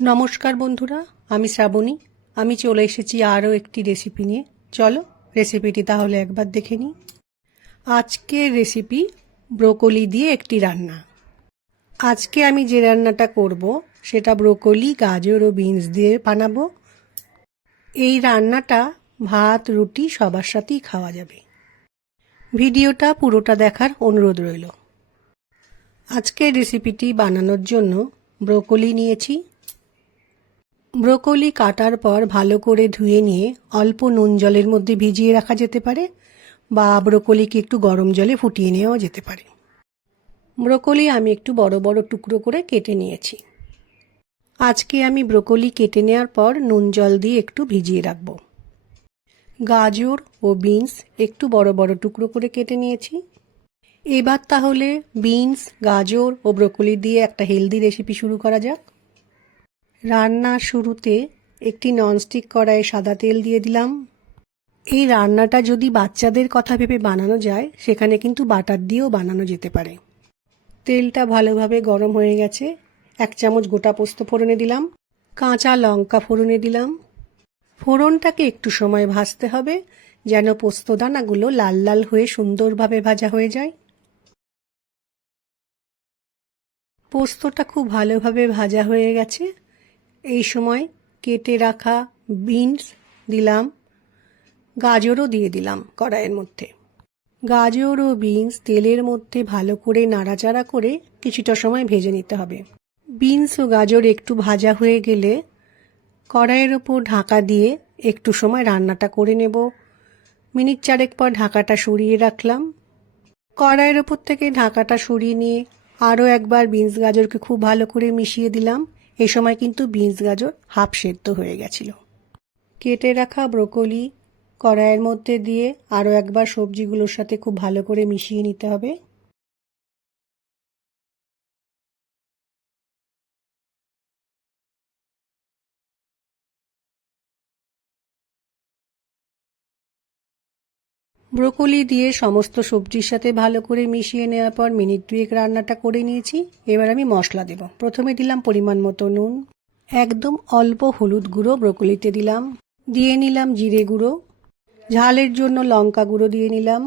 নমস্কার বন্ধুরা, আমি শ্রাবণী। আমি চলে এসেছি আরও একটি রেসিপি নিয়ে। চলো রেসিপিটি তাহলে একবার দেখে নিই। আজকের রেসিপি ব্রোকলি দিয়ে একটি রান্না। আজকে আমি যে রান্নাটা করব সেটা ব্রোকলি, গাজর ও বিনস দিয়ে বানাবো। এই রান্নাটা ভাত, রুটি সবার সাথেই খাওয়া যাবে। ভিডিওটা পুরোটা দেখার অনুরোধ রইল। আজকের রেসিপিটি বানানোর জন্য ব্রোকলি নিয়েছি। ব্রোকলি কাটার পর ভালো করে ধুয়ে নিয়ে অল্প নুন জলের মধ্যে ভিজিয়ে রাখা যেতে পারে, বা ব্রোকলিকে একটু গরম জলে ফুটিয়ে নেওয়া যেতে পারে। ব্রোকলি আমি একটু বড় বড় টুকরো করে কেটে নিয়েছি। আজকে আমি ব্রোকলি কেটে নেওয়ার পর নুন জল দিয়ে একটু ভিজিয়ে রাখব। গাজর ও বিনস একটু বড় বড় টুকরো করে কেটে নিয়েছি। এবার তাহলে বিনস, গাজর ও ব্রোকলি দিয়ে একটা হেলদি রেসিপি শুরু করা যাক। রান্নার শুরুতে একটি ননস্টিক কড়াইয়ে সাদা তেল দিয়ে দিলাম। এই রান্নাটা যদি বাচ্চাদের কথা ভেবে বানানো যায়, সেখানে কিন্তু বাটার দিয়েও বানানো যেতে পারে। তেলটা ভালোভাবে গরম হয়ে গেছে। 1 চামচ গোটা পোস্ত ফোড়নে দিলাম, কাঁচা লঙ্কা ফোড়নে দিলাম। ফোড়নটাকে একটু সময় ভাজতে হবে, যেন পোস্ত দানাগুলো লাল লাল হয়ে সুন্দরভাবে ভাজা হয়ে যায়। পোস্তটা খুব ভালোভাবে ভাজা হয়ে গেছে। এই সময় কেটে রাখা বিনস দিলাম, গাজরও দিয়ে দিলাম কড়াইয়ের মধ্যে। গাজর ও বিনস তেলের মধ্যে ভালো করে নাড়াচাড়া করে কিছুটা সময় ভেজে নিতে হবে। বিনস ও গাজর একটু ভাজা হয়ে গেলে কড়াইয়ের ওপর ঢাকা দিয়ে একটু সময় রান্নাটা করে নেব। মিনিট 4 পর ঢাকাটা সরিয়ে রাখলাম। কড়াইয়ের ওপর থেকে ঢাকাটা সরিয়ে নিয়ে আরও একবার বিনস গাজরকে খুব ভালো করে মিশিয়ে দিলাম। এই সময় কিন্তু বিনস গাজর হাফ সেদ্ধ হয়ে গেছিল। কেটে রাখা ব্রোকলি কড়াইয়ের মধ্যে দিয়ে আরও একবার সবজিগুলোর সাথে খুব ভালো করে মিশিয়ে নিতে হবে। ব্রোকলি দিয়ে সমস্ত সবজির সাথে ভালো করে মিশিয়ে নেওয়ার পর মিনিট 2 রান্নাটা করে নিয়েছি। এবার আমি মশলা দেব। প্রথমে দিলাম পরিমাণ মতো নুন, একদম অল্প হলুদ গুঁড়ো ব্রোকলিতে দিলাম, দিয়ে নিলাম জিরে গুঁড়ো, ঝালের জন্য লঙ্কা গুঁড়ো দিয়ে নিলাম।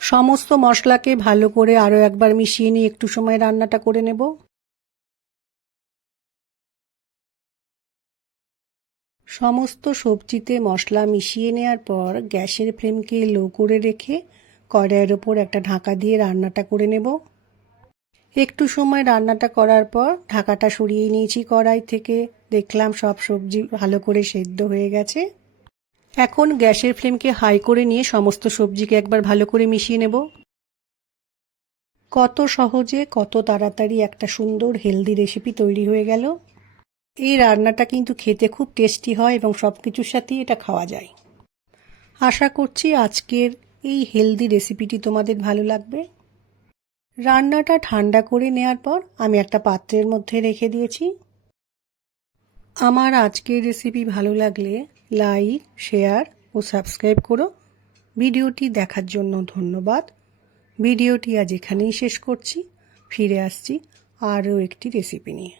সমস্ত মশলাকে ভালো করে আরও একবার মিশিয়ে নিয়ে একটু সময় রান্নাটা করে নেব। সমস্ত সবজিতে মশলা মিশিয়ে নেওয়ার পর গ্যাসের ফ্লেমকে লো করে রেখে কড়াইয়ের ওপর একটা ঢাকা দিয়ে রান্নাটা করে নেব। একটু সময় রান্নাটা করার পর ঢাকাটা সরিয়ে নিয়েছি কড়াই থেকে। দেখলাম সব সবজি ভালো করে সেদ্ধ হয়ে গেছে। এখন গ্যাসের ফ্লেমকে হাই করে নিয়ে সমস্ত সবজিকে একবার ভালো করে মিশিয়ে নেব। কত সহজে, কত তাড়াতাড়ি একটা সুন্দর হেলদি রেসিপি তৈরি হয়ে গেল। এই রান্নাটা কিন্তু খেতে খুব টেস্টি হয় এবং সব কিছুর সাথেই এটা খাওয়া যায়। আশা করছি আজকের এই হেলদি রেসিপিটি তোমাদের ভালো লাগবে। রান্নাটা ঠান্ডা করে নেওয়ার পর আমি একটা পাত্রের মধ্যে রেখে দিয়েছি। আমার আজকের রেসিপি ভালো লাগলে লাইক, শেয়ার ও সাবস্ক্রাইব করো। ভিডিওটি দেখার জন্য ধন্যবাদ। ভিডিওটি আজ এখানেই শেষ করছি। ফিরে আসছি আরও একটি রেসিপি নিয়ে।